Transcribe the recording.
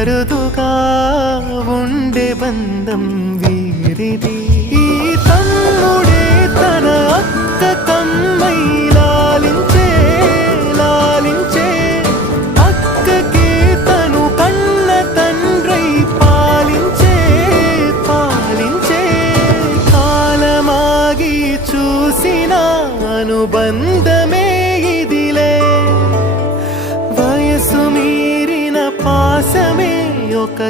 అరుదుగా ఉండే బంధం వీరిది. ఈ తమ్ముడే తన అక్క కమ్మై లాలించే లాలించే, అక్కకే తను కన్న తండ్రై పాలించే పాలించే. కాలమాగి చూసిన అనుబంధమే ఇదిలే, వయసు మీరిన పాసమే ఒక